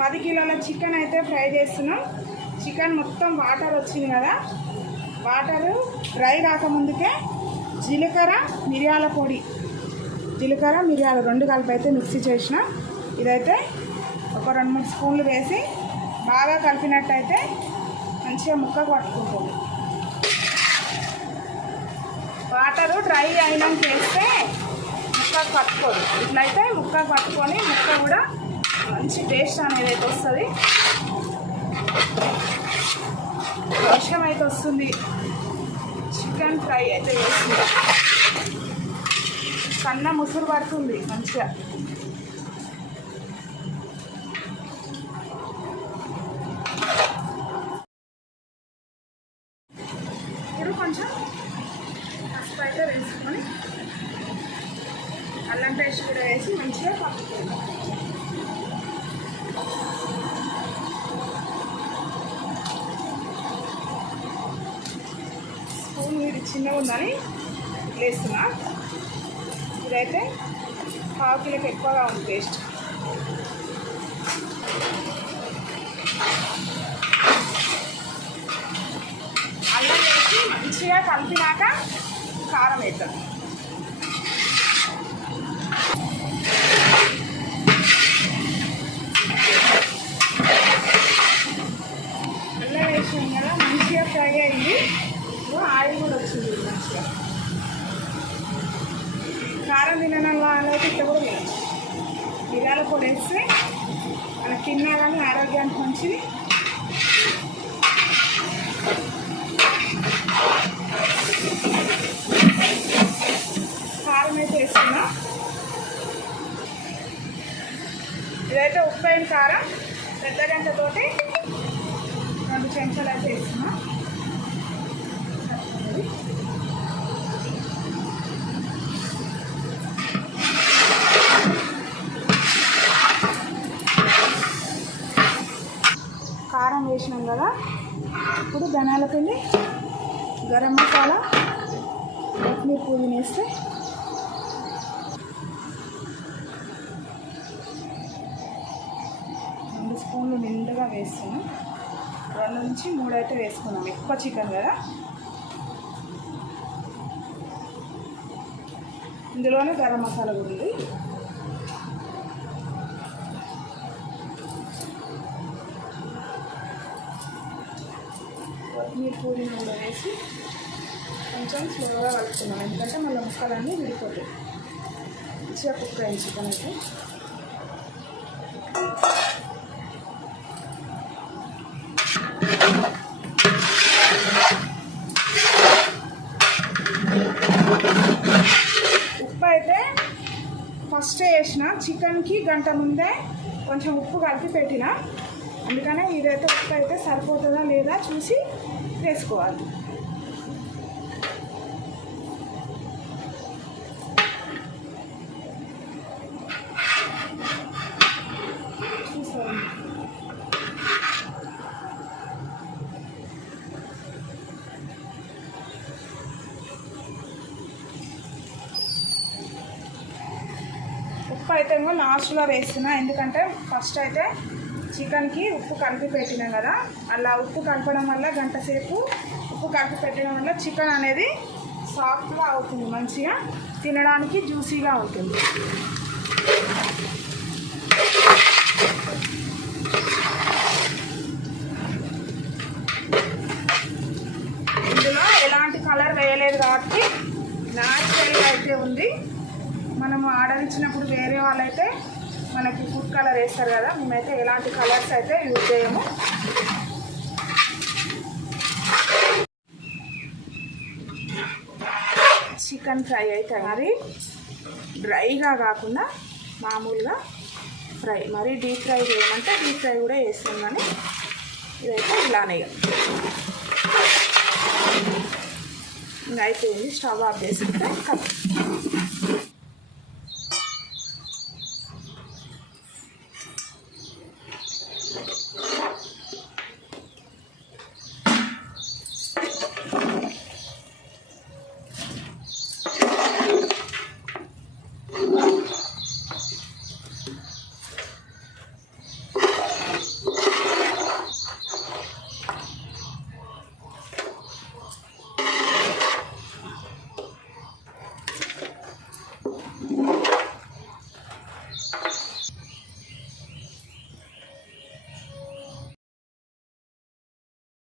పది కిలోల చికెన్ అయితే ఫ్రై చేస్తున్నాం. చికెన్ మొత్తం వాటర్ వచ్చింది కదా. వాటరు డ్రై కాకముందుకే జీలకర్ర మిరియాల పొడి. జీలకర్ర మిరియాలు రెండు కలిపి అయితే మిక్సీ చేసిన. ఇదైతే ఒక రెండు మూడు స్పూన్లు వేసి బాగా కలిపినట్టయితే మంచిగా ముక్క పట్టుకుంటుంది. వాటరు డ్రై అయినాక వేస్తే ముక్క పట్టుకోదు. ఇట్లయితే ముక్క పట్టుకొని ముక్క కూడా మంచి టేస్ట్ అనేది అయితే వస్తుంది. వర్షం అయితే వస్తుంది. చికెన్ ఫ్రై అయితే వేస్తుంది సన్న ముసురు పడుతుంది మంచిగా. ఇప్పుడు కొంచెం పసుపు అయితే వేసుకొని అల్లం పేస్ట్ కూడా వేసి మంచిగా పట్టుకోవాలి స్పూన్ ఇది చిన్నగా ఉందని వేస్తున్నా. ఇదైతే పావు కిలోకి ఎక్కువగా ఉంది పేస్ట్. అల్లం వేసి మంచిగా కలిపినాక కారం వేద్దాం అల్లం వేసాం కదా మంచిగా ఫ్రై అయింది ఇప్పుడు ఆయిల్ కూడా వచ్చింది మంచిగా కారం తినడంలో అనేది ఇట్లా కూడా మిరియాల పొడి వేస్తే మనకి తిన్నా కానీ ఆరోగ్యానికి మంచిది. కారం అయితే వేస్తున్నా ఇదైతే ఉప్పు అయిన కారం పెద్ద గంటతోటి రెండు చెంచాలు అయితే వేస్తున్నా కారం వేసినాం కదా ఇప్పుడు ధనాల పిండి గరం మసాలా కొత్తిమీర పుదీనా వేస్తే రెండు స్పూన్లు నిండుగా వేస్తున్నాం. రెండు నుంచి మూడు అయితే వేసుకున్నాం. ఎక్కువ చికెన్ కదా. ఇందులోనే గరం మసాలా కూడా ఉంది. కొత్తిమీర పూరీని కూడా వేసి కొంచెం స్లోగా కలుపుతున్నాం. ఎందుకంటే మళ్ళీ ముక్కలన్నీ విడిపోతాయి. మంచిగా కుక్ అయింది చికెన్ అయితే. ఉప్పు అయితే ఫస్ట్ వేసిన. చికెన్కి గంట ముందే కొంచెం ఉప్పు కలిపి పెట్టిన. అందుకనే ఇదైతే ఉప్పు అయితే సరిపోతుందా లేదా చూసి వేసుకోవాలి. ఉప్పు అయితే ఏమో లాస్ట్లో వేస్తున్నా ఎందుకంటే ఫస్ట్ అయితే చికెన్కి ఉప్పు కలిపి పెట్టినాం కదా అలా ఉప్పు కలపడం వల్ల గంట సేపు ఉప్పు కలిపి పెట్టడం వల్ల చికెన్ అనేది సాఫ్ట్గా అవుతుంది మంచిగా తినడానికి జ్యూసీగా ఉంటుంది ఇందులో ఎలాంటి కలర్ వేయలేదు కాబట్టి న్యాచురల్గా అయితే ఉంది. మనము ఆర్డర్ ఇచ్చినప్పుడు వేరే వాళ్ళైతే మనకి ఫుడ్ కలర్ వేస్తారు కదా మేమైతే ఎలాంటి కలర్స్ అయితే యూజ్ చేయము. చికెన్ ఫ్రై అయితే మరి డ్రైగా కాకుండా మామూలుగా ఫ్రై. మరి డీప్ ఫ్రై చేయమంటే డీప్ ఫ్రై కూడా వేస్తాం కానీ ఇదైతే ఇలానే. ఇంకా అయిపోయింది స్టవ్ ఆఫ్ చేసుకుంటే కట్.